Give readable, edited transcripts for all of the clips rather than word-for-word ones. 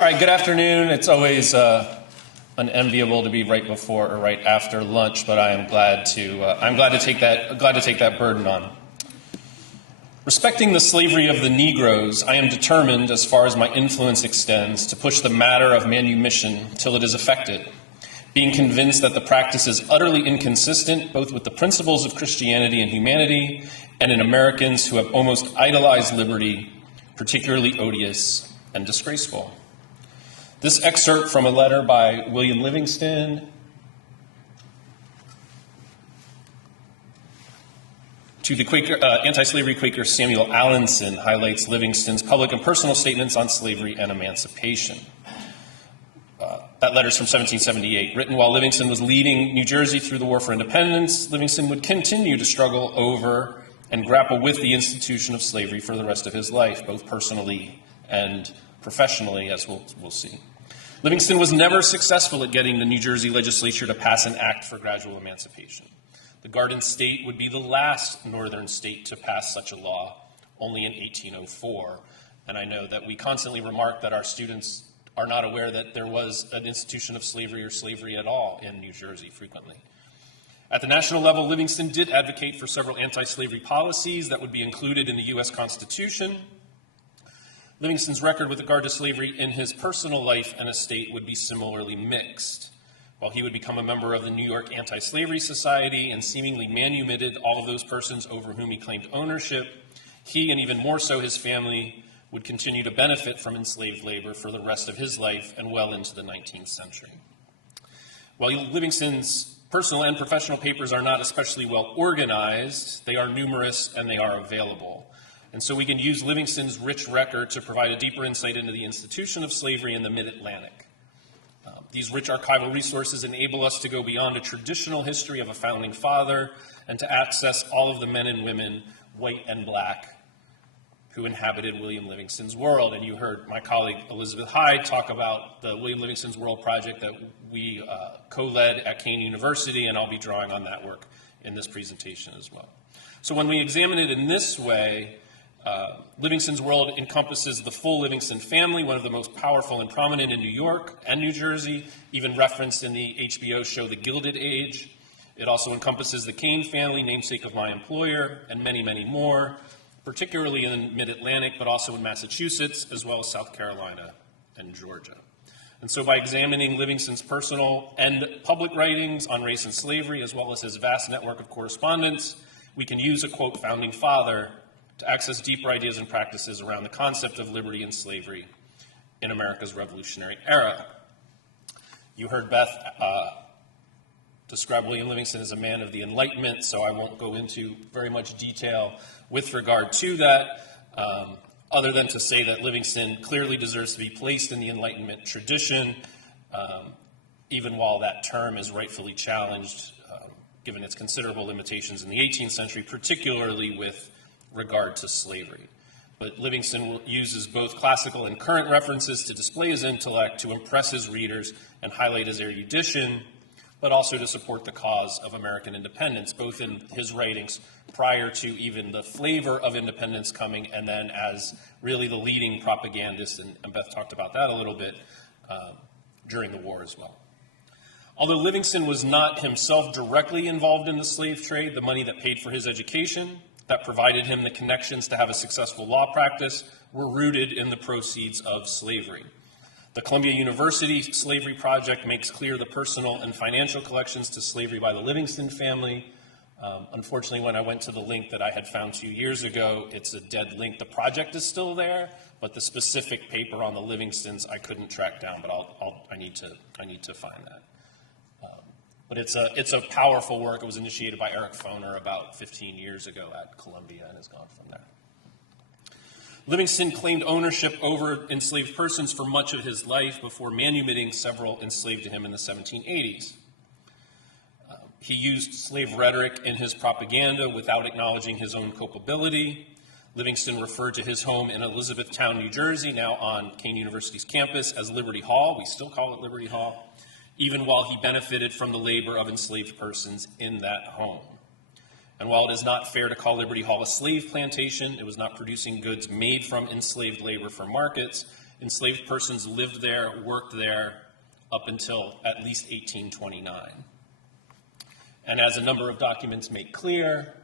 All right, good afternoon. It's always unenviable to be right before or right after lunch, but I am glad to take that burden on. Respecting the slavery of the Negroes, I am determined, as far as my influence extends, to push the matter of manumission till it is effected, being convinced that the practice is utterly inconsistent both with the principles of Christianity and humanity and in Americans who have almost idolized liberty, particularly odious and disgraceful. This excerpt from a letter by William Livingston to the anti-slavery Quaker Samuel Allinson highlights Livingston's public and personal statements on slavery and emancipation. That letter is from 1778. Written while Livingston was leading New Jersey through the War for Independence, Livingston would continue to struggle over and grapple with the institution of slavery for the rest of his life, both personally and professionally, as we'll see. Livingston was never successful at getting the New Jersey legislature to pass an act for gradual emancipation. The Garden State would be the last northern state to pass such a law, only in 1804. And I know that we constantly remark that our students are not aware that there was an institution of slavery or slavery at all in New Jersey frequently. At the national level, Livingston did advocate for several anti-slavery policies that would be included in the U.S. Constitution. Livingston's record with regard to slavery in his personal life and estate would be similarly mixed. While he would become a member of the New York Anti-Slavery Society and seemingly manumitted all of those persons over whom he claimed ownership, he, and even more so his family, would continue to benefit from enslaved labor for the rest of his life and well into the 19th century. While Livingston's personal and professional papers are not especially well organized, they are numerous and they are available. And so we can use Livingston's rich record to provide a deeper insight into the institution of slavery in the mid-Atlantic. These rich archival resources enable us to go beyond a traditional history of a founding father and to access all of the men and women, white and black, who inhabited William Livingston's world. And you heard my colleague Elizabeth Hyde talk about the William Livingston's World project that we co-led at Kean University, and I'll be drawing on that work in this presentation as well. So when we examine it in this way, Livingston's world encompasses the full Livingston family, one of the most powerful and prominent in New York and New Jersey, even referenced in the HBO show The Gilded Age. It also encompasses the Kane family, namesake of my employer, and many, many more, particularly in the mid-Atlantic, but also in Massachusetts, as well as South Carolina and Georgia. And so by examining Livingston's personal and public writings on race and slavery, as well as his vast network of correspondence, we can use a, quote, founding father to access deeper ideas and practices around the concept of liberty and slavery in America's revolutionary era. You heard Beth describe William Livingston as a man of the Enlightenment, so I won't go into very much detail with regard to that, other than to say that Livingston clearly deserves to be placed in the Enlightenment tradition, even while that term is rightfully challenged, given its considerable limitations in the 18th century, particularly with regard to slavery. But Livingston uses both classical and current references to display his intellect, to impress his readers and highlight his erudition, but also to support the cause of American independence, both in his writings prior to even the flavor of independence coming, and then as really the leading propagandist, and Beth talked about that a little bit, during the war as well. Although Livingston was not himself directly involved in the slave trade, the money that paid for his education, that provided him the connections to have a successful law practice, were rooted in the proceeds of slavery. The Columbia University Slavery Project makes clear the personal and financial collections to slavery by the Livingston family. Unfortunately, when I went to the link that I had found 2 years ago, it's a dead link. The project is still there, but the specific paper on the Livingstons I couldn't track down, but I need to find that. But it's a powerful work. It was initiated by Eric Foner about 15 years ago at Columbia and has gone from there. Livingston claimed ownership over enslaved persons for much of his life before manumitting several enslaved to him in the 1780s. He used slave rhetoric in his propaganda without acknowledging his own culpability. Livingston referred to his home in Elizabethtown, New Jersey, now on Kean University's campus, as Liberty Hall. We still call it Liberty Hall, even while he benefited from the labor of enslaved persons in that home. And while it is not fair to call Liberty Hall a slave plantation, it was not producing goods made from enslaved labor for markets. enslaved persons lived there, worked there up until at least 1829. And as a number of documents make clear,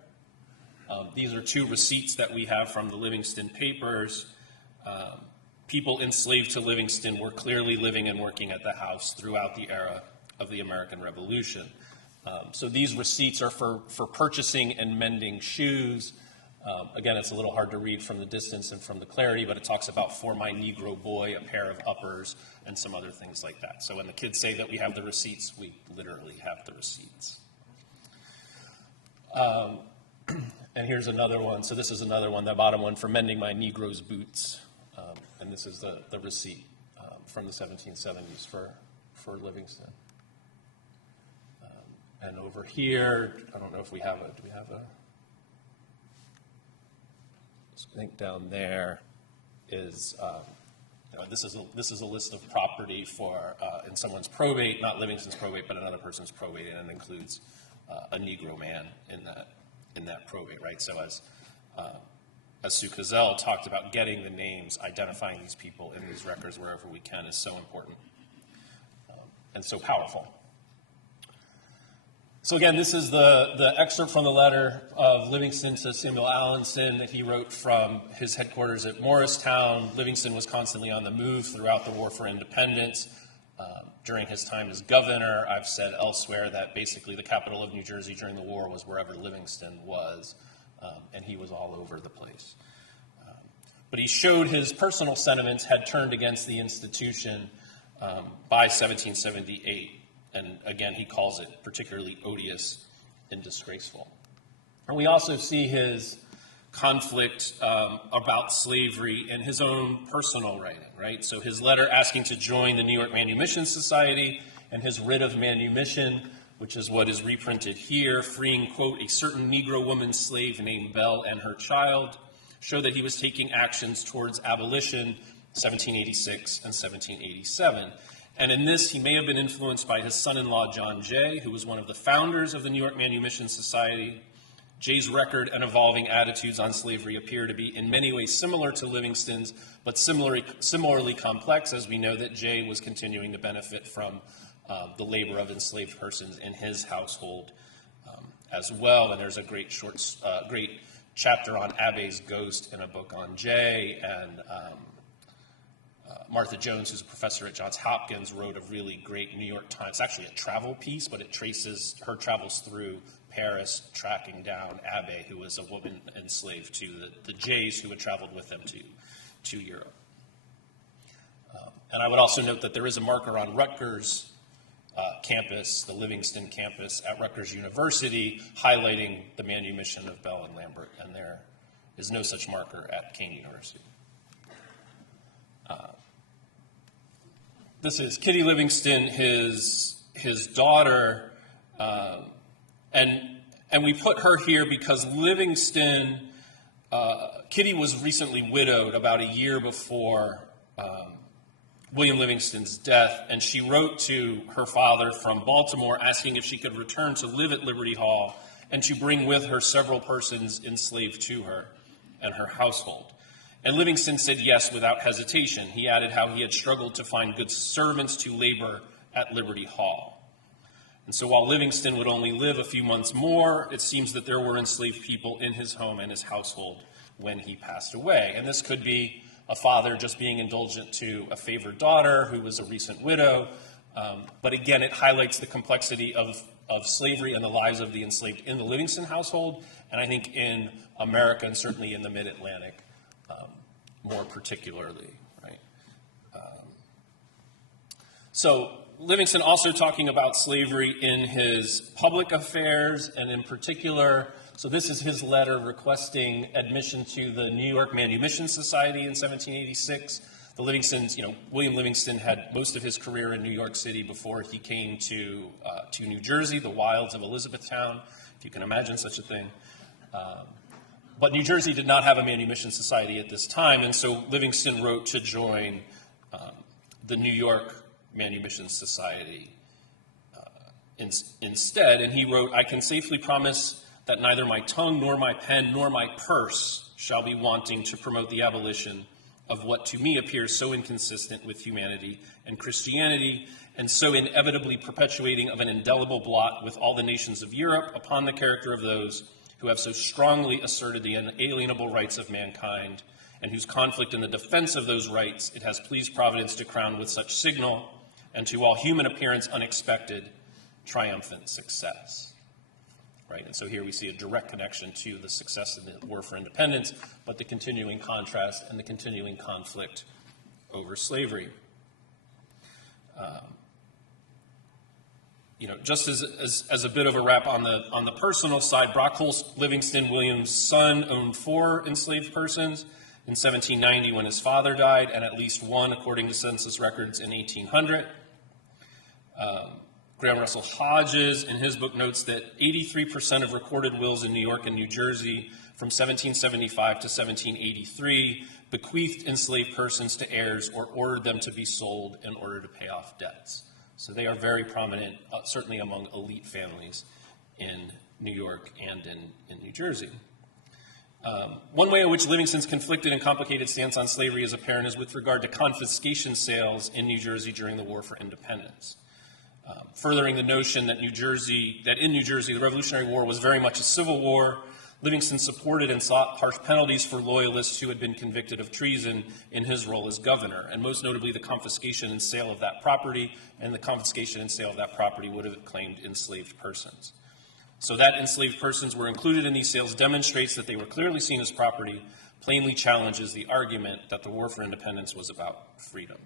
these are two receipts that we have from the Livingston papers. People enslaved to Livingston were clearly living and working at the house throughout the era of the American Revolution. So these receipts are for purchasing and mending shoes. Again, it's a little hard to read from the distance and from the clarity, but it talks about for my Negro boy, a pair of uppers, and some other things like that. So when the kids say that we have the receipts, we literally have the receipts. And here's another one. So this is another one, the bottom one, for mending my Negro's boots. And this is the receipt from the 1770s for Livingston. And over here, I don't know if we have do we have a, I think down there is, this is a list of property for, in someone's probate, not Livingston's probate, but another person's probate, and it includes a Negro man in that probate, right? So as Sue Cazell talked about, getting the names, identifying these people in these records wherever we can is so important and so powerful. So again, this is the excerpt from the letter of Livingston to Samuel Allinson that he wrote from his headquarters at Morristown. Livingston was constantly on the move throughout the War for Independence. During his time as governor, I've said elsewhere that basically the capital of New Jersey during the war was wherever Livingston was, and he was all over the place. But he showed his personal sentiments had turned against the institution by 1778. And again, he calls it particularly odious and disgraceful. And we also see his conflict about slavery in his own personal writing, right? So his letter asking to join the New York Manumission Society and his writ of manumission, which is what is reprinted here, freeing, quote, a certain Negro woman slave named Belle and her child, show that he was taking actions towards abolition, 1786 and 1787. And in this, he may have been influenced by his son-in-law, John Jay, who was one of the founders of the New York Manumission Society. Jay's record and evolving attitudes on slavery appear to be in many ways similar to Livingston's, but similarly complex, as we know that Jay was continuing to benefit from the labor of enslaved persons in his household as well. And there's a great chapter on Abbe's ghost in a book on Jay, and Martha Jones, who's a professor at Johns Hopkins, wrote a really great New York Times, it's actually a travel piece, but it traces her travels through Paris, tracking down Abbe, who was a woman enslaved to the Jays who had traveled with them to Europe. And I would also note that there is a marker on Rutgers campus, the Livingston campus at Rutgers University, highlighting the manumission of Bell and Lambert, and there is no such marker at Kean University. This is Kitty Livingston, his daughter, and we put her here because Livingston, Kitty was recently widowed about a year before William Livingston's death, and she wrote to her father from Baltimore asking if she could return to live at Liberty Hall and to bring with her several persons enslaved to her and her household. And Livingston said yes without hesitation. He added how he had struggled to find good servants to labor at Liberty Hall. And so while Livingston would only live a few months more, it seems that there were enslaved people in his home and his household when he passed away. And this could be a father just being indulgent to a favored daughter who was a recent widow. But again, it highlights the complexity of slavery and the lives of the enslaved in the Livingston household, and I think in America and certainly in the mid-Atlantic more particularly, right? So Livingston also talking about slavery in his public affairs, and in particular, so this is his letter requesting admission to the New York Manumission Society in 1786. The Livingstons, William Livingston had most of his career in New York City before he came to New Jersey, the wilds of Elizabethtown, if you can imagine such a thing. But New Jersey did not have a manumission society at this time, and so Livingston wrote to join the New York Manumission Society instead, and he wrote, "I can safely promise that neither my tongue nor my pen nor my purse shall be wanting to promote the abolition of what to me appears so inconsistent with humanity and Christianity, and so inevitably perpetuating of an indelible blot with all the nations of Europe upon the character of those who have so strongly asserted the inalienable rights of mankind, and whose conflict in the defense of those rights it has pleased Providence to crown with such signal, and to all human appearance unexpected, triumphant success. Right, and so here we see a direct connection to the success of the War for Independence, but the continuing contrast and the continuing conflict over slavery. Just as a bit of a wrap on the personal side, Brockholst Livingston Williams' son owned 4 enslaved persons in 1790 when his father died, and at least 1, according to census records, in 1800. Graham Russell Hodges, in his book, notes that 83% of recorded wills in New York and New Jersey from 1775 to 1783 bequeathed enslaved persons to heirs or ordered them to be sold in order to pay off debts. So they are very prominent, certainly among elite families in New York and in New Jersey. One way in which Livingston's conflicted and complicated stance on slavery is apparent is with regard to confiscation sales in New Jersey during the War for Independence. Furthering the notion that in New Jersey, the Revolutionary War was very much a civil war, Livingston supported and sought harsh penalties for loyalists who had been convicted of treason in his role as governor, and most notably the confiscation and sale of that property, and the confiscation and sale of that property would have claimed enslaved persons. So that enslaved persons were included in these sales demonstrates that they were clearly seen as property, plainly challenges the argument that the War for Independence was about freedom.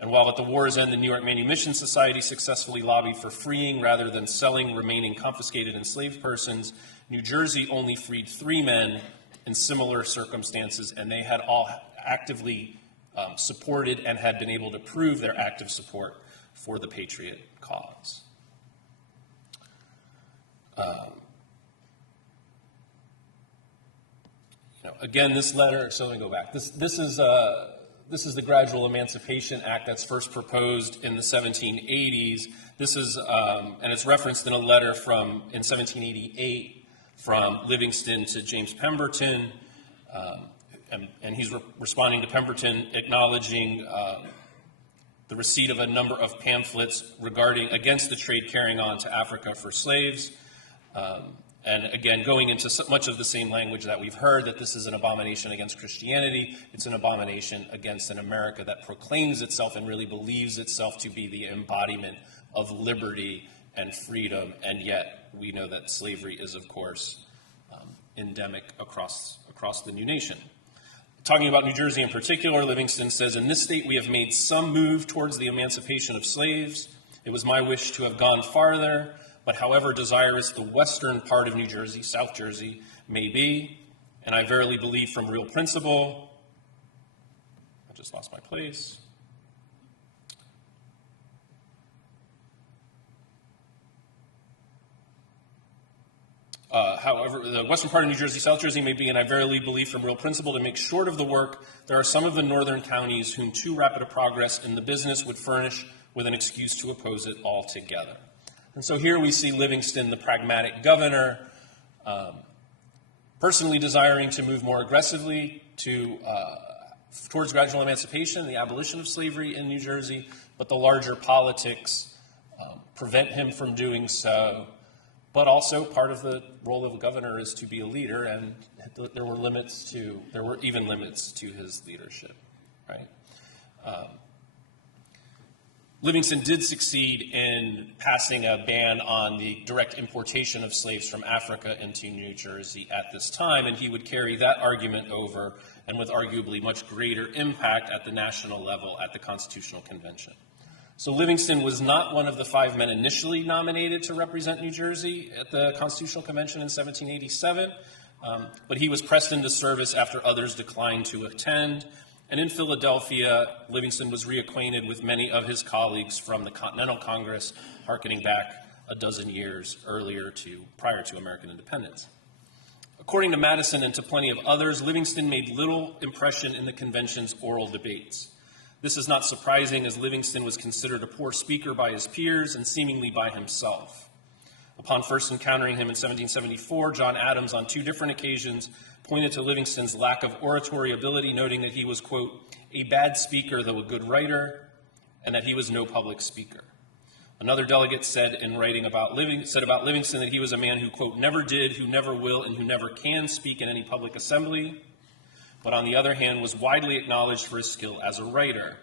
And while at the war's end, the New York Manumission Society successfully lobbied for freeing rather than selling remaining confiscated enslaved persons, New Jersey only freed 3 men in similar circumstances, and they had all actively supported and had been able to prove their active support for the Patriot cause. Again, this letter, so let me go back. This is the Gradual Emancipation Act that's first proposed in the 1780s. This is, and it's referenced in a letter in 1788 from Livingston to James Pemberton, and he's responding to Pemberton, acknowledging the receipt of a number of pamphlets against the trade carrying on to Africa for slaves. And again, going into much of the same language that we've heard, that this is an abomination against Christianity. It's an abomination against an America that proclaims itself and really believes itself to be the embodiment of liberty and freedom. And yet we know that slavery is, of course, endemic across the new nation. Talking about New Jersey in particular, Livingston says, "In this state we have made some move towards the emancipation of slaves. It was my wish to have gone farther, but however desirous the western part of New Jersey, South Jersey, may be, and I verily believe from real principle," I just lost my place. However, the western part of New Jersey, South Jersey may be, and I verily believe from real principle, to make short of the work, there are some of the northern counties whom too rapid a progress in the business would furnish with an excuse to oppose it altogether. And so here we see Livingston, the pragmatic governor, personally desiring to move more aggressively towards gradual emancipation, the abolition of slavery in New Jersey, but the larger politics prevent him from doing so. But also part of the role of a governor is to be a leader, and there were even limits to his leadership, right? Livingston did succeed in passing a ban on the direct importation of slaves from Africa into New Jersey at this time, and he would carry that argument over, and with arguably much greater impact at the national level at the Constitutional Convention. So Livingston was not one of the 5 men initially nominated to represent New Jersey at the Constitutional Convention in 1787, but he was pressed into service after others declined to attend. And in Philadelphia, Livingston was reacquainted with many of his colleagues from the Continental Congress, hearkening back a dozen years prior to American independence. According to Madison and to plenty of others, Livingston made little impression in the convention's oral debates. This is not surprising, as Livingston was considered a poor speaker by his peers and seemingly by himself. Upon first encountering him in 1774, John Adams on 2 different occasions pointed to Livingston's lack of oratory ability, noting that he was, quote, a bad speaker though a good writer, and that he was no public speaker. Another delegate said about Livingston that he was a man who, quote, never did, who never will, and who never can speak in any public assembly, but on the other hand was widely acknowledged for his skill as a writer.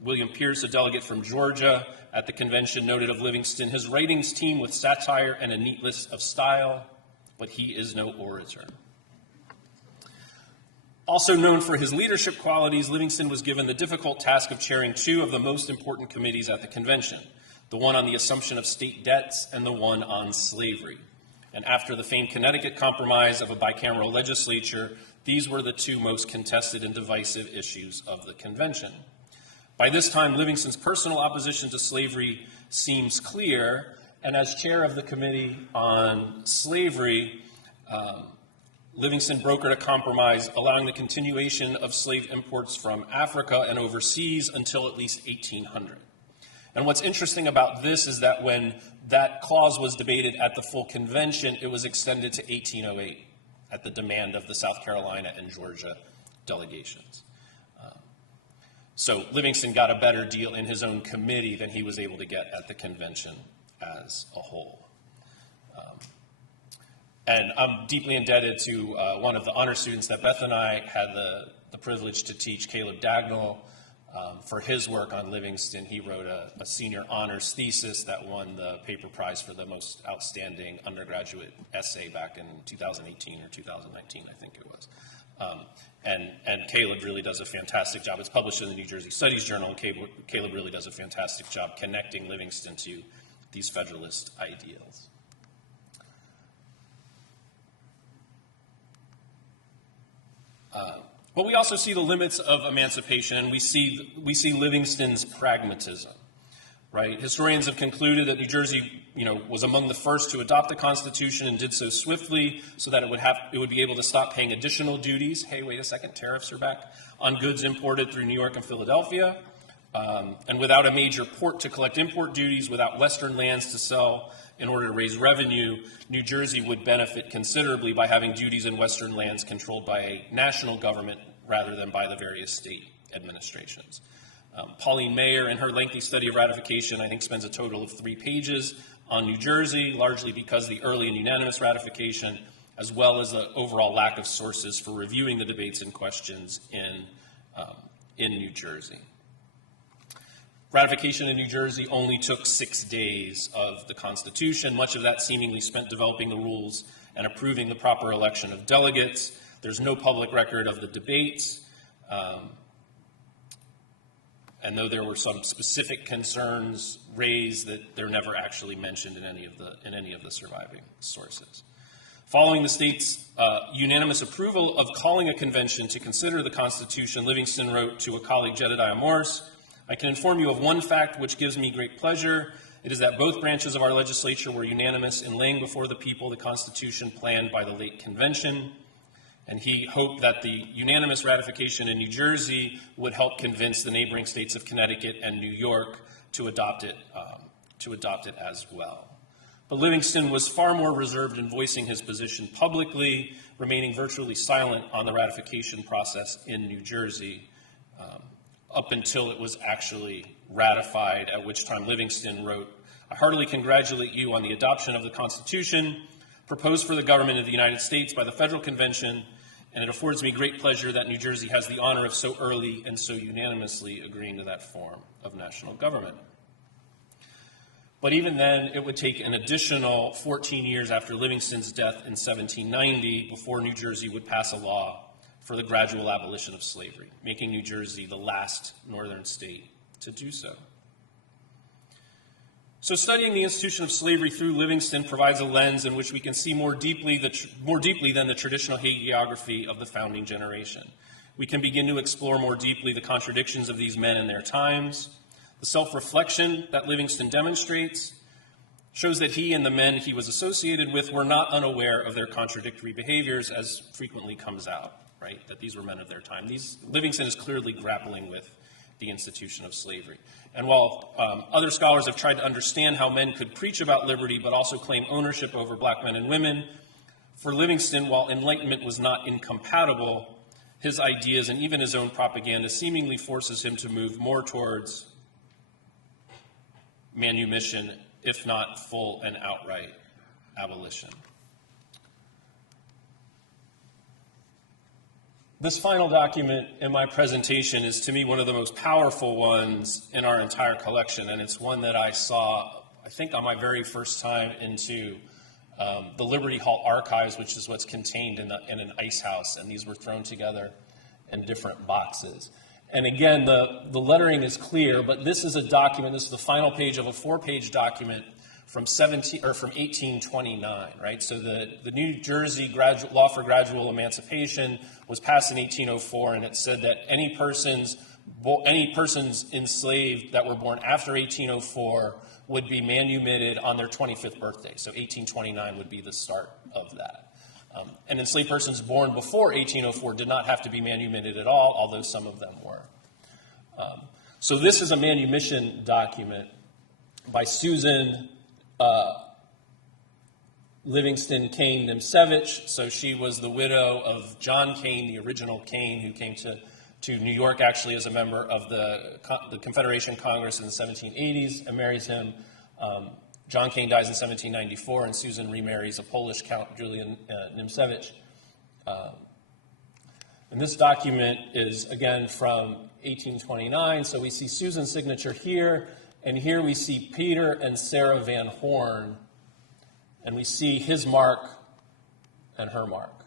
William Pierce, a delegate from Georgia at the convention, noted of Livingston, his writings teem with satire and a neatness of style, but he is no orator. Also known for his leadership qualities, Livingston was given the difficult task of chairing 2 of the most important committees at the convention, the one on the assumption of state debts and the one on slavery. And after the famed Connecticut Compromise of a bicameral legislature, these were the 2 most contested and divisive issues of the convention. By this time, Livingston's personal opposition to slavery seems clear, and as chair of the Committee on Slavery, Livingston brokered a compromise allowing the continuation of slave imports from Africa and overseas until at least 1800. And what's interesting about this is that when that clause was debated at the full convention, it was extended to 1808 at the demand of the South Carolina and Georgia delegations. So Livingston got a better deal in his own committee than he was able to get at the convention as a whole. And I'm deeply indebted to one of the honor students that Beth and I had the privilege to teach, Caleb Dagnall, for his work on Livingston. He wrote a senior honors thesis that won the paper prize for the most outstanding undergraduate essay back in 2018 or 2019, I think it was. And Caleb really does a fantastic job. It's published in the New Jersey Studies Journal, and Caleb really does a fantastic job connecting Livingston to these Federalist ideals. But we also see the limits of emancipation, and we see Livingston's pragmatism, right? Historians have concluded that New Jersey, was among the first to adopt the Constitution and did so swiftly so that it would be able to stop paying additional duties. Hey, wait a second, tariffs are back on goods imported through New York and Philadelphia, and without a major port to collect import duties, without Western lands to sell in order to raise revenue, New Jersey would benefit considerably by having duties in Western lands controlled by a national government rather than by the various state administrations. Pauline Mayer, in her lengthy study of ratification, I think spends a total of 3 pages on New Jersey, largely because of the early and unanimous ratification, as well as the overall lack of sources for reviewing the debates and questions in New Jersey. Ratification in New Jersey only took 6 days of the Constitution, much of that seemingly spent developing the rules and approving the proper election of delegates. There's no public record of the debates. And though there were some specific concerns raised, that they're never actually mentioned in any of the surviving sources. Following the state's unanimous approval of calling a convention to consider the Constitution, Livingston wrote to a colleague, Jedediah Morse, I can inform you of one fact which gives me great pleasure. It is that both branches of our legislature were unanimous in laying before the people the Constitution planned by the late convention. And he hoped that the unanimous ratification in New Jersey would help convince the neighboring states of Connecticut and New York to adopt it as well. But Livingston was far more reserved in voicing his position publicly, remaining virtually silent on the ratification process in New Jersey up until it was actually ratified, at which time Livingston wrote, I heartily congratulate you on the adoption of the Constitution proposed for the government of the United States by the Federal Convention, and it affords me great pleasure that New Jersey has the honor of so early and so unanimously agreeing to that form of national government. But even then, it would take an additional 14 years after Livingston's death in 1790 before New Jersey would pass a law for the gradual abolition of slavery, making New Jersey the last northern state to do so. So studying the institution of slavery through Livingston provides a lens in which we can see more deeply than the traditional hagiography of the founding generation. We can begin to explore more deeply the contradictions of these men in their times. The self-reflection that Livingston demonstrates shows that he and the men he was associated with were not unaware of their contradictory behaviors, as frequently comes out, right? That these were men of their time. Livingston is clearly grappling with the institution of slavery. And while other scholars have tried to understand how men could preach about liberty but also claim ownership over black men and women, for Livingston, while enlightenment was not incompatible, his ideas and even his own propaganda seemingly forces him to move more towards manumission, if not full and outright abolition. This final document in my presentation is, to me, one of the most powerful ones in our entire collection, and it's one that I saw, I think, on my very first time into the Liberty Hall archives, which is what's contained in an ice house, and these were thrown together in different boxes. And again, the lettering is clear, but this is a document, this is the final page of a 4-page document from 1829, right? So the New Jersey law for gradual emancipation was passed in 1804, and it said that any persons enslaved that were born after 1804 would be manumitted on their 25th birthday. So 1829 would be the start of that. And enslaved persons born before 1804 did not have to be manumitted at all, although some of them were. So this is a manumission document by Susan Livingston Kane Nimsevich. So she was the widow of John Kane, the original Kane, who came to New York actually as a member of the Confederation Congress in the 1780s and marries him. John Kane dies in 1794, and Susan remarries a Polish Count, Julian Nimsevich. And this document is, again, from 1829. So we see Susan's signature here, and here we see Peter and Sarah Van Horn, and we see his mark and her mark.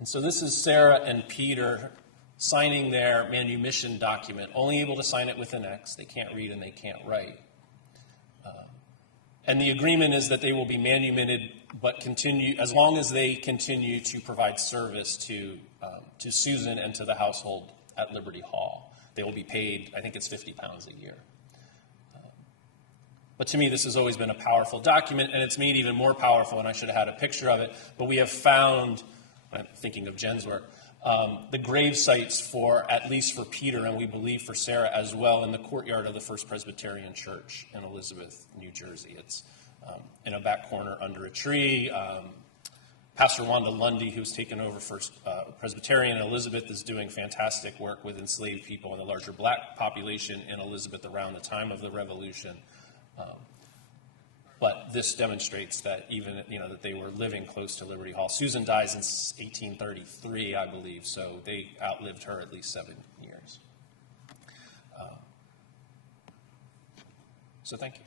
And so this is Sarah and Peter signing their manumission document, only able to sign it with an X. They can't read and they can't write. And the agreement is that they will be manumitted, but continue as long as they continue to provide service to Susan and to the household at Liberty Hall. They will be paid, I think it's £50 a year. But to me, this has always been a powerful document, and it's made even more powerful, and I should have had a picture of it. But we have found, I'm thinking of Jen's work, the grave sites for, at least for Peter, and we believe for Sarah as well, in the courtyard of the First Presbyterian Church in Elizabeth, New Jersey. It's in a back corner under a tree. Pastor Wanda Lundy, who's taken over First Presbyterian in Elizabeth, is doing fantastic work with enslaved people and the larger black population in Elizabeth around the time of the Revolution. But this demonstrates that even, that they were living close to Liberty Hall. Susan dies in 1833, I believe, so they outlived her at least 7 years. So thank you.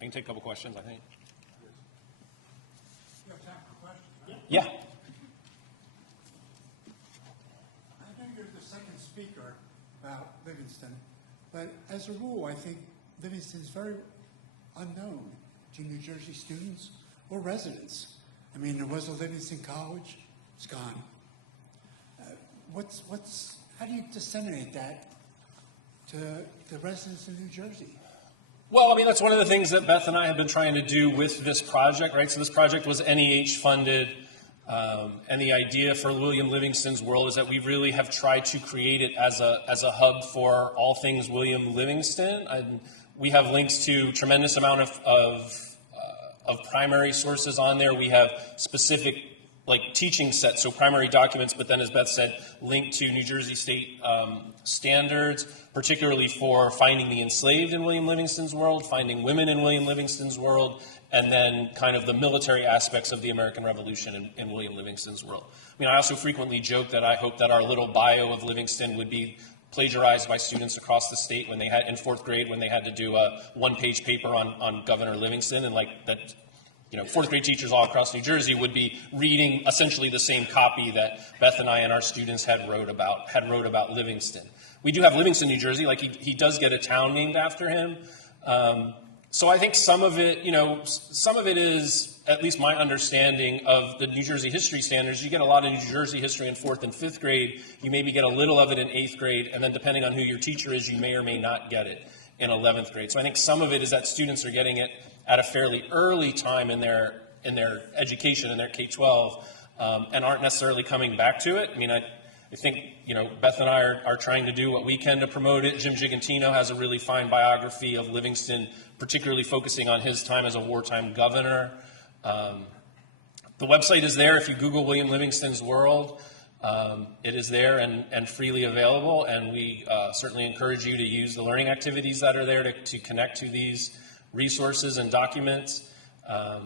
I can take a couple questions, I think. Yeah. I know you're the second speaker about Livingston, but as a rule, I think Livingston is very unknown to New Jersey students or residents. I mean, there was a Livingston College; it's gone. How do you disseminate that to the residents of New Jersey? Well, I mean, that's one of the things that Beth and I have been trying to do with this project, right? So this project was NEH funded. And the idea for William Livingston's World is that we really have tried to create it as a hub for all things William Livingston. And we have links to a tremendous amount of primary sources on there. We have specific teaching sets, so primary documents, but then, as Beth said, linked to New Jersey state standards, particularly for finding the enslaved in William Livingston's World, finding women in William Livingston's World, and then kind of the military aspects of the American Revolution in William Livingston's World. I mean, I also frequently joke that I hope that our little bio of Livingston would be plagiarized by students across the state when they had, in 4th grade, when they had to do a 1-page paper on Governor Livingston, and that 4th grade teachers all across New Jersey would be reading essentially the same copy that Beth and I and our students had wrote about Livingston. We do have Livingston, New Jersey, he does get a town named after him. So I think some of it is, at least my understanding of the New Jersey history standards. You get a lot of New Jersey history in 4th and 5th grade. You maybe get a little of it in 8th grade, and then depending on who your teacher is, you may or may not get it in 11th grade. So I think some of it is that students are getting it at a fairly early time in their education, in their K-12, and aren't necessarily coming back to it. I mean, I think, Beth and I are trying to do what we can to promote it. Jim Gigantino has a really fine biography of Livingston, particularly focusing on his time as a wartime governor. The website is there. If you Google William Livingston's World, it is there and freely available, and we certainly encourage you to use the learning activities that are there to connect to these resources and documents. If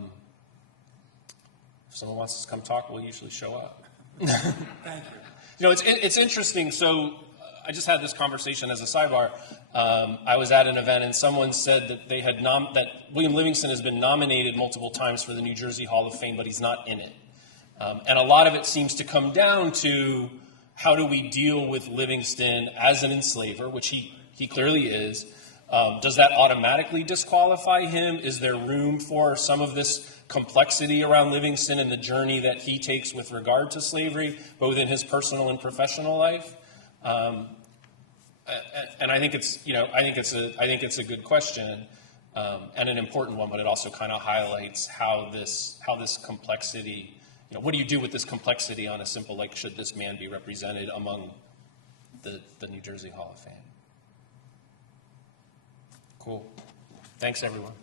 someone wants to come talk, we'll usually show up. Thank you. It's interesting. So I just had this conversation as a sidebar. I was at an event and someone said that that William Livingston has been nominated multiple times for the New Jersey Hall of Fame, but he's not in it. And a lot of it seems to come down to how do we deal with Livingston as an enslaver, which he clearly is. Does that automatically disqualify him? Is there room for some of this complexity around Livingston and the journey that he takes with regard to slavery, both in his personal and professional life? And I think it's a good question and an important one, but it also kind of highlights how this complexity. What do you do with this complexity on a simple, like, should this man be represented among the New Jersey Hall of Fame? Cool. Thanks, everyone.